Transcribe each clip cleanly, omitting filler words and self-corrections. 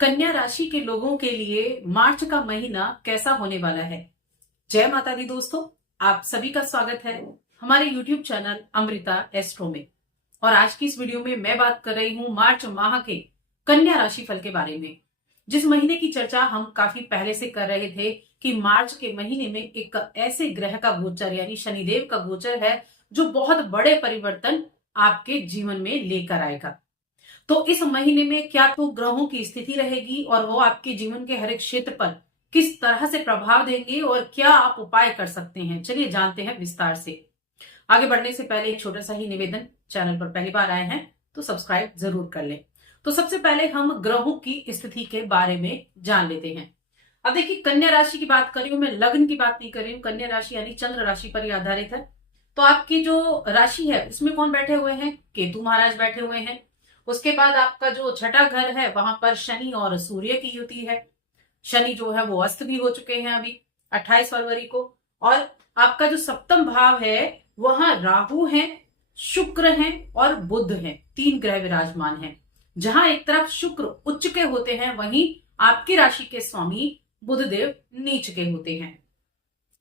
कन्या राशि के लोगों के लिए मार्च का महीना कैसा होने वाला है। जय माता दी दोस्तों, आप सभी का स्वागत है हमारे YouTube चैनल अमृता एस्ट्रो में। और आज की इस वीडियो में मैं बात कर रही हूं मार्च माह के कन्या राशि फल के बारे में। जिस महीने की चर्चा हम काफी पहले से कर रहे थे कि मार्च के महीने में एक ऐसे ग्रह का गोचर यानी शनिदेव का गोचर है जो बहुत बड़े परिवर्तन आपके जीवन में लेकर आएगा। तो इस महीने में क्या तो ग्रहों की स्थिति रहेगी और वो आपके जीवन के हर एक क्षेत्र पर किस तरह से प्रभाव देंगे और क्या आप उपाय कर सकते हैं, चलिए जानते हैं विस्तार से। आगे बढ़ने से पहले एक छोटा सा ही निवेदन, चैनल पर पहली बार आए हैं तो सब्सक्राइब जरूर कर लें। तो सबसे पहले हम ग्रहों की स्थिति के बारे में जान लेते हैं। अब देखिए, कन्या राशि की बात कर रही हूं मैं, लग्न की बात नहीं कर रही हूं। कन्या राशि यानी चंद्र राशि पर ही आधारित है। तो आपकी जो राशि है उसमें कौन बैठे हुए हैं? केतु महाराज बैठे हुए हैं। उसके बाद आपका जो छठा घर है वहां पर शनि और सूर्य की युति है। शनि जो है वो अस्त भी हो चुके हैं अभी 28 फरवरी को। और आपका जो सप्तम भाव है वहां राहु है, शुक्र हैं और बुध हैं, तीन ग्रह विराजमान हैं। जहां एक तरफ शुक्र उच्च के होते हैं वहीं आपकी राशि के स्वामी बुधदेव नीच के होते हैं।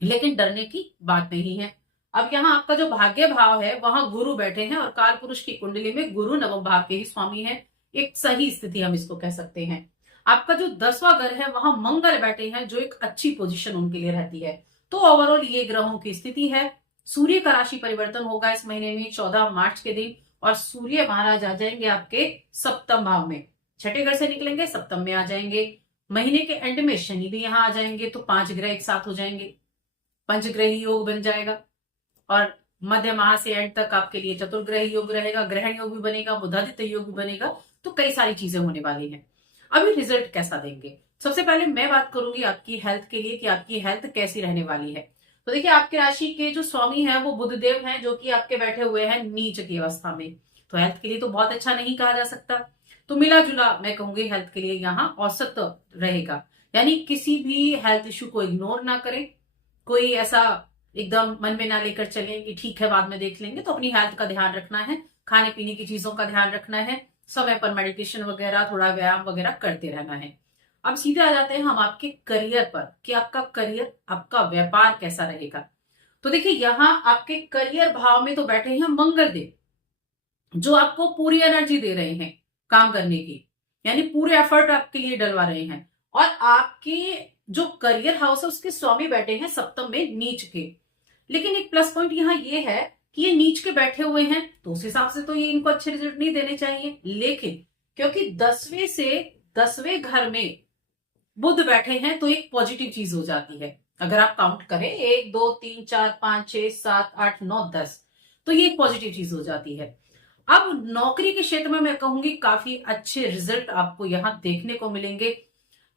लेकिन डरने की बात नहीं है। अब यहाँ आपका जो भाग्य भाव है वहां गुरु बैठे हैं और काल पुरुष की कुंडली में गुरु नवम भाव के ही स्वामी है। एक सही स्थिति हम इसको कह सकते हैं। आपका जो 10वां घर है वहां मंगल बैठे हैं जो एक अच्छी पोजीशन उनके लिए रहती है। तो ओवरऑल ये ग्रहों की स्थिति है। सूर्य का राशि परिवर्तन होगा इस महीने में 14 मार्च के दिन और सूर्य महाराज आ जाएंगे आपके सप्तम भाव में। छठे घर से निकलेंगे, सप्तम में आ जाएंगे। महीने के एंड में शनि भी यहाँ आ जाएंगे तो 5 ग्रह एक साथ हो जाएंगे, पंचग्रही योग बन जाएगा। और मध्य माह से एंड तक आपके लिए चतुर्ग्रही योग रहेगा, ग्रहण योग भी बनेगा, बुधादित्य योग भी बनेगा। तो कई सारी चीजें होने वाली हैं। अभी रिजल्ट कैसा देंगे, सबसे पहले मैं बात करूंगी आपकी हेल्थ के लिए कि आपकी हेल्थ कैसी रहने वाली है। तो देखिए, आपकी राशि के जो स्वामी है वो बुधदेव हैं जो कि आपके बैठे हुए हैं नीच की अवस्था में। तो हेल्थ के लिए तो बहुत अच्छा नहीं कहा जा सकता। तो मिला जुला मैं कहूंगी हेल्थ के लिए यहाँ औसत रहेगा। यानी किसी भी हेल्थ इश्यू को इग्नोर ना करें, कोई ऐसा एकदम मन में ना लेकर चलें कि ठीक है बाद में देख लेंगे। तो अपनी हेल्थ का ध्यान रखना है, खाने पीने की चीजों का ध्यान रखना है, समय पर मेडिटेशन वगैरह, थोड़ा व्यायाम वगैरह करते रहना है। अब सीधे आ जाते हैं हम आपके करियर पर कि आपका करियर, आपका व्यापार कैसा रहेगा। तो देखिए, यहाँ आपके करियर भाव में तो बैठे हैं मंगल देव जो आपको पूरी एनर्जी दे रहे हैं काम करने की, यानी पूरे एफर्ट आपके लिए डलवा रहे हैं। और आपके जो करियर हाउस है उसके स्वामी बैठे हैं सप्तम में नीच के। लेकिन एक प्लस पॉइंट यहाँ ये है कि ये नीच के बैठे हुए हैं तो उस हिसाब से तो ये इनको अच्छे रिजल्ट नहीं देने चाहिए। लेकिन क्योंकि 10वें से 10वें घर में बुध बैठे हैं तो एक पॉजिटिव चीज हो जाती है। अगर आप काउंट करें 1 2 3 4 5 6 7 8 9 10, तो ये एक पॉजिटिव चीज हो जाती है। अब नौकरी के क्षेत्र में मैं कहूंगी काफी अच्छे रिजल्ट आपको यहाँ देखने को मिलेंगे।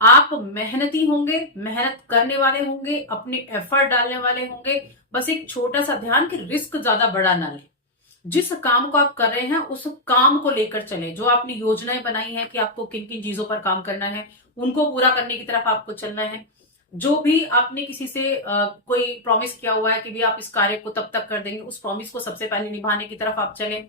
आप मेहनती होंगे, मेहनत करने वाले होंगे, अपने एफर्ट डालने वाले होंगे। बस एक छोटा सा ध्यान कि रिस्क ज्यादा बड़ा ना लें। जिस काम को आप कर रहे हैं उस काम को लेकर चले। जो आपने योजनाएं बनाई हैं कि आपको किन किन चीजों पर काम करना है उनको पूरा करने की तरफ आपको चलना है। जो भी आपने किसी से कोई प्रॉमिस किया हुआ है कि भी आप इस कार्य को तब तक कर देंगे, उस प्रॉमिस को सबसे पहले निभाने की तरफ आप चलें।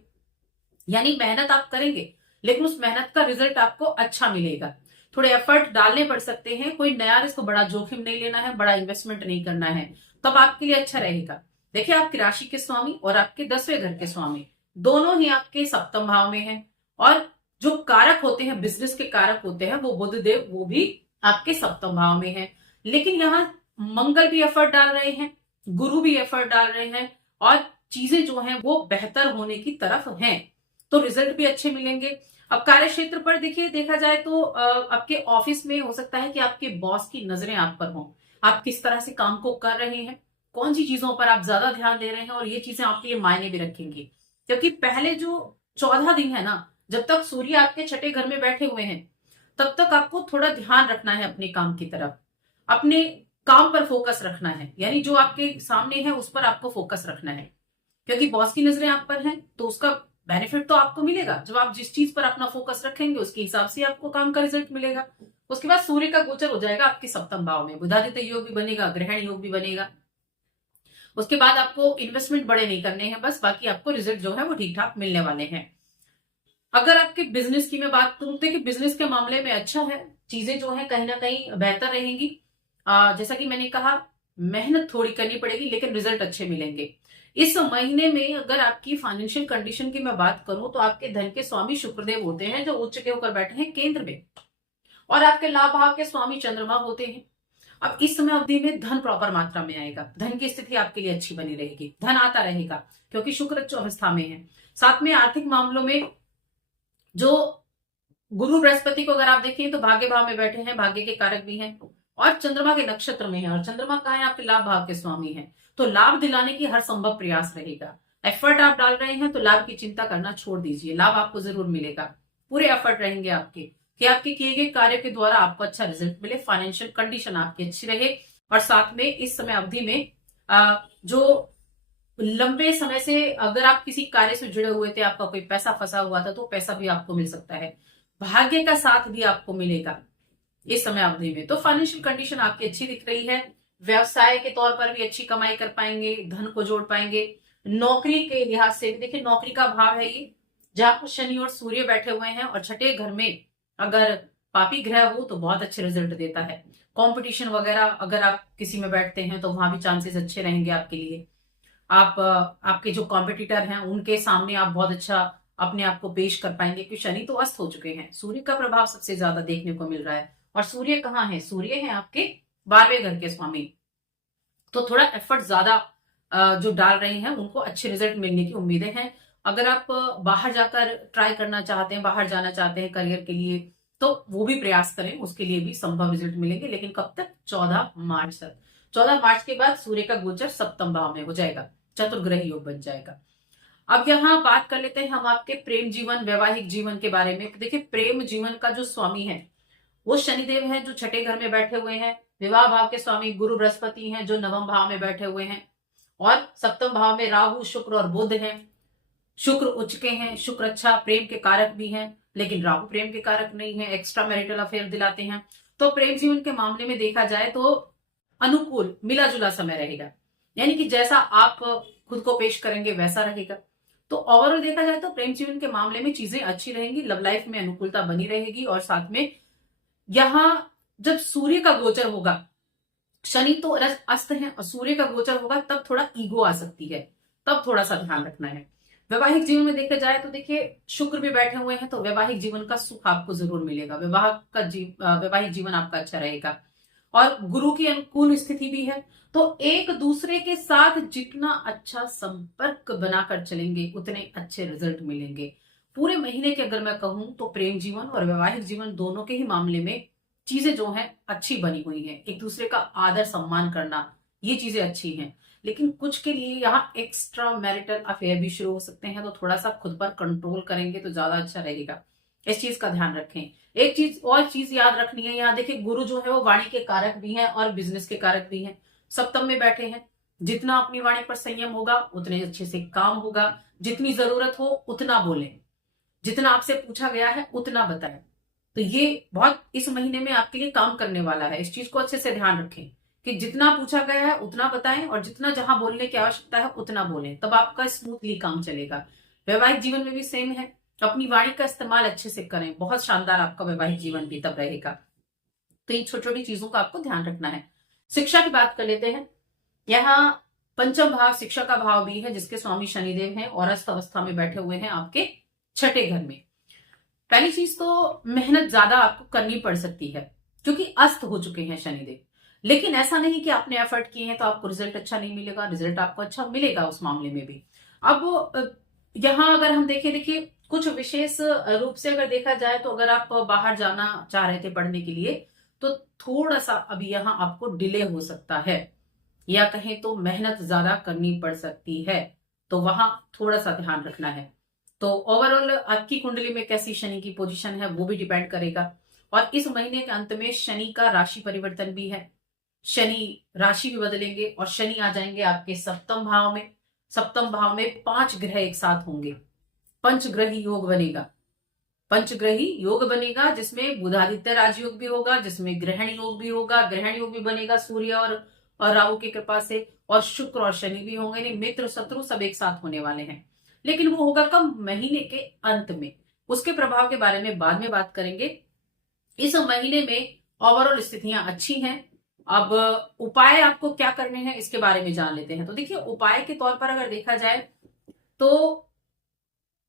यानी मेहनत आप करेंगे लेकिन उस मेहनत का रिजल्ट आपको अच्छा मिलेगा। थोड़े एफर्ट डालने पड़ सकते हैं, कोई नया रिस्क, बड़ा जोखिम नहीं लेना है, बड़ा इन्वेस्टमेंट नहीं करना है, तब आपके लिए अच्छा रहेगा। देखिए, आपकी राशि के स्वामी और आपके 10वें घर के स्वामी दोनों ही आपके सप्तम भाव में हैं। और जो कारक होते हैं, बिजनेस के कारक होते हैं, वो बुध देव वो भी आपके सप्तम भाव में है। लेकिन यहाँ मंगल भी एफर्ट डाल रहे हैं, गुरु भी एफर्ट डाल रहे हैं और चीजें जो हैं वो बेहतर होने की तरफ हैं। तो रिजल्ट भी अच्छे मिलेंगे। अब कार्य क्षेत्र पर देखिए, देखा जाए तो आपके ऑफिस में हो सकता है कि आपके बॉस की नजरें आप पर हों। आप किस तरह से काम को कर रहे हैं, कौन सी चीजों पर आप ज्यादा ध्यान दे रहे हैं, और ये चीजें आपके लिए मायने भी रखेंगी। क्योंकि पहले जो 14 दिन है ना, जब तक सूर्य आपके छठे घर में बैठे हुए हैं तब तक आपको थोड़ा ध्यान रखना है अपने काम की तरफ, अपने काम पर फोकस रखना है। यानी जो आपके सामने है उस पर आपको फोकस रखना है। क्योंकि बॉस की नजरें आप पर हैं तो उसका बेनिफिट तो आपको मिलेगा। जब आप जिस चीज पर अपना फोकस रखेंगे उसके हिसाब से आपको काम का रिजल्ट मिलेगा। उसके बाद सूर्य का गोचर हो जाएगा आपके सप्तम भाव में, बुधादित्य योग भी बनेगा, ग्रहण योग भी बनेगा। उसके बाद आपको इन्वेस्टमेंट बड़े नहीं करने हैं बस, बाकी आपको रिजल्ट जो है वो ठीक ठाक मिलने वाले हैं। अगर आपके बिजनेस की मैं बात करूं, देखिए बिजनेस के मामले में अच्छा है, चीजें जो है कहीं ना कहीं बेहतर रहेंगी। जैसा कि मैंने कहा, मेहनत थोड़ी करनी पड़ेगी लेकिन रिजल्ट अच्छे मिलेंगे। इस महीने में अगर आपकी फाइनेंशियल कंडीशन की मैं बात करूं तो आपके धन के स्वामी शुक्रदेव होते हैं, जो उच्च के होकर बैठे हैं केंद्र में, और आपके लाभ भाव के स्वामी चंद्रमा होते हैं। अब इस समय अवधि में धन प्रॉपर मात्रा में आएगा, धन की स्थिति आपके लिए अच्छी बनी रहेगी, धन आता रहेगा क्योंकि शुक्र उच्च अवस्था में है। साथ में आर्थिक मामलों में जो गुरु बृहस्पति को अगर आप देखें तो भाग्य भाव में बैठे हैं, भाग्य के कारक भी हैं, और चंद्रमा के नक्षत्र में है, और चंद्रमा कहाँ है, आपके लाभ भाव के स्वामी है। तो लाभ दिलाने की हर संभव प्रयास रहेगा। एफर्ट आप डाल रहे हैं तो लाभ की चिंता करना छोड़ दीजिए, लाभ आपको जरूर मिलेगा। पूरे एफर्ट रहेंगे आपके कि आपके किए गए कार्य के द्वारा आपको अच्छा रिजल्ट मिले, फाइनेंशियल कंडीशन आपकी अच्छी रहे। और साथ में इस समय अवधि में जो लंबे समय से अगर आप किसी कार्य से जुड़े हुए थे, आपका कोई पैसा फंसा हुआ था, तो पैसा भी आपको मिल सकता है, भाग्य का साथ भी आपको मिलेगा इस समय अवधि में। तो फाइनेंशियल कंडीशन आपकी अच्छी दिख रही है। व्यवसाय के तौर पर भी अच्छी कमाई कर पाएंगे, धन को जोड़ पाएंगे। नौकरी के लिहाज से देखिए, नौकरी का भाव है ये, जहां पर शनि और सूर्य बैठे हुए हैं, और छठे घर में अगर पापी ग्रह हो तो बहुत अच्छे रिजल्ट देता है। कंपटीशन वगैरह अगर आप किसी में बैठते हैं तो वहां भी चांसेस अच्छे रहेंगे आपके लिए। आपके जो कॉम्पिटिटर हैं उनके सामने आप बहुत अच्छा अपने आप को पेश कर पाएंगे, क्योंकि शनि तो अस्त हो चुके हैं, सूर्य का प्रभाव सबसे ज्यादा देखने को मिल रहा है। और सूर्य कहाँ है, सूर्य है आपके 12वें घर के स्वामी। तो थोड़ा एफर्ट ज्यादा जो डाल रहे हैं उनको अच्छे रिजल्ट मिलने की उम्मीदें हैं। अगर आप बाहर जाकर ट्राई करना चाहते हैं, बाहर जाना चाहते हैं करियर के लिए, तो वो भी प्रयास करें, उसके लिए भी संभव रिजल्ट मिलेंगे, लेकिन कब तक, 14 मार्च तक। 14 मार्च के बाद सूर्य का गोचर सप्तम भाव में हो जाएगा, चतुर्ग्रह योग बन जाएगा। अब यहाँ बात कर लेते हैं हम आपके प्रेम जीवन, वैवाहिक जीवन के बारे में। देखिए, प्रेम जीवन का जो स्वामी है वो शनिदेव है, जो छठे घर में बैठे हुए हैं। विवाह भाव के स्वामी गुरु बृहस्पति हैं, जो नवम भाव में बैठे हुए हैं, और सप्तम भाव में राहु, शुक्र और बुध हैं। शुक्र उच्च के हैं, शुक्र अच्छा प्रेम के कारक भी हैं, लेकिन राहु प्रेम के कारक नहीं है, एक्स्ट्रा मैरिटल अफेयर दिलाते हैं। तो प्रेम जीवन के मामले में देखा जाए तो अनुकूल मिला जुला समय रहेगा, यानी कि जैसा आप खुद को पेश करेंगे वैसा रहेगा। तो ओवरऑल देखा जाए तो प्रेम जीवन के मामले में चीजें अच्छी रहेंगी, लव लाइफ में अनुकूलता बनी रहेगी। और साथ में यहां जब सूर्य का गोचर होगा, शनि तो अस्त है और सूर्य का गोचर होगा, तब थोड़ा ईगो आ सकती है, तब थोड़ा सा ध्यान रखना है। वैवाहिक जीवन में देखा जाए तो देखिए, शुक्र भी बैठे हुए हैं, तो वैवाहिक जीवन का सुख आपको जरूर मिलेगा, वैवाहिक जीवन आपका अच्छा रहेगा। और गुरु की अनुकूल स्थिति भी है, तो एक दूसरे के साथ जितना अच्छा संपर्क बनाकर चलेंगे उतने अच्छे रिजल्ट मिलेंगे। पूरे महीने के अगर मैं कहूं तो प्रेम जीवन और वैवाहिक जीवन दोनों के ही मामले में चीजें जो हैं अच्छी बनी हुई हैं। एक दूसरे का आदर सम्मान करना, ये चीजें अच्छी हैं। लेकिन कुछ के लिए यहाँ एक्स्ट्रा मैरिटल अफेयर भी शुरू हो सकते हैं, तो थोड़ा सा खुद पर कंट्रोल करेंगे तो ज्यादा अच्छा रहेगा, इस चीज का ध्यान रखें। एक चीज याद रखनी है, यहाँ देखिए गुरु जो है वो वाणी के कारक भी हैं और बिजनेस के कारक भी हैं, सप्तम में बैठे हैं। जितना अपनी वाणी पर संयम होगा उतने अच्छे से काम होगा, जितनी जरूरत हो उतना बोलें, जितना आपसे पूछा गया है उतना बताएं। तो ये बहुत इस महीने में आपके लिए काम करने वाला है, इस चीज को अच्छे से ध्यान रखें कि जितना पूछा गया है उतना बताएं, और जितना जहां बोलने की आवश्यकता है उतना बोलें, तब आपका स्मूथली काम चलेगा। वैवाहिक जीवन में भी सेम है, अपनी वाणी का इस्तेमाल अच्छे से करें, बहुत शानदार आपका वैवाहिक जीवन भी तब रहेगा। तो इन छोटी छोटी चीजों का आपको ध्यान रखना है। शिक्षा की बात कर लेते हैं। यहाँ पंचम भाव शिक्षा का भाव भी है, जिसके स्वामी शनिदेव हैं और अस्त अवस्था में बैठे हुए हैं आपके छठे घर में। पहली चीज तो मेहनत ज्यादा आपको करनी पड़ सकती है, क्योंकि अस्त हो चुके हैं शनिदेव। लेकिन ऐसा नहीं कि आपने एफर्ट किए हैं तो आपको रिजल्ट अच्छा नहीं मिलेगा, रिजल्ट आपको अच्छा मिलेगा उस मामले में भी। अब यहाँ अगर हम देखिए कुछ विशेष रूप से अगर देखा जाए तो अगर आप बाहर जाना चाह रहे थे पढ़ने के लिए, तो थोड़ा सा अभी यहाँ आपको डिले हो सकता है, या कहें तो मेहनत ज्यादा करनी पड़ सकती है, तो वहां थोड़ा सा ध्यान रखना है। तो ओवरऑल आपकी कुंडली में कैसी शनि की पोजीशन है वो भी डिपेंड करेगा। और इस महीने के अंत में शनि का राशि परिवर्तन भी है, शनि राशि भी बदलेंगे और शनि आ जाएंगे आपके सप्तम भाव में। सप्तम भाव में 5 ग्रह एक साथ होंगे, पंचग्रही योग बनेगा, पंचग्रही योग बनेगा, जिसमें बुधादित्य राजयोग भी होगा, जिसमें ग्रहण योग भी होगा, ग्रहण योग भी बनेगा सूर्य और राहु की कृपा से, और शुक्र और शनि भी होंगे, नहीं मित्र शत्रु सब एक साथ होने वाले हैं। लेकिन वो होगा कब, महीने के अंत में, उसके प्रभाव के बारे में बाद में बात करेंगे। इस महीने में ओवरऑल स्थितियां अच्छी हैं। अब उपाय आपको क्या करने हैं इसके बारे में जान लेते हैं। तो देखिए, उपाय के तौर पर अगर देखा जाए तो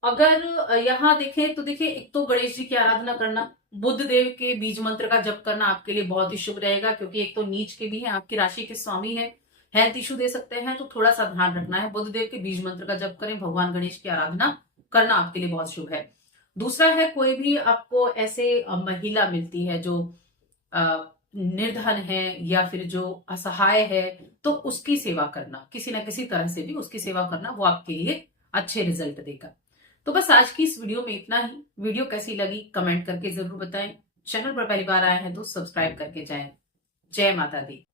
अगर यहाँ देखें तो देखिए, एक तो गणेश जी की आराधना करना, बुध देव के बीज मंत्र का जप करना आपके लिए बहुत ही शुभ रहेगा, क्योंकि एक तो नीच के भी है, आपकी राशि के स्वामी है, हेल्थ इश्यू दे सकते हैं, तो थोड़ा सा ध्यान रखना है। बुध देव के बीज मंत्र का जप करें, भगवान गणेश की आराधना करना आपके लिए बहुत शुभ है। दूसरा है, कोई भी आपको ऐसे महिला मिलती है जो निर्धन है या फिर जो असहाय है, तो उसकी सेवा करना, किसी ना किसी तरह से भी उसकी सेवा करना, वो आपके लिए अच्छे रिजल्ट देगा। तो बस आज की इस वीडियो में इतना ही। वीडियो कैसी लगी कमेंट करके जरूर बताएं। चैनल पर पहली बार आए हैं तो सब्सक्राइब करके जाएं। जय माता दी।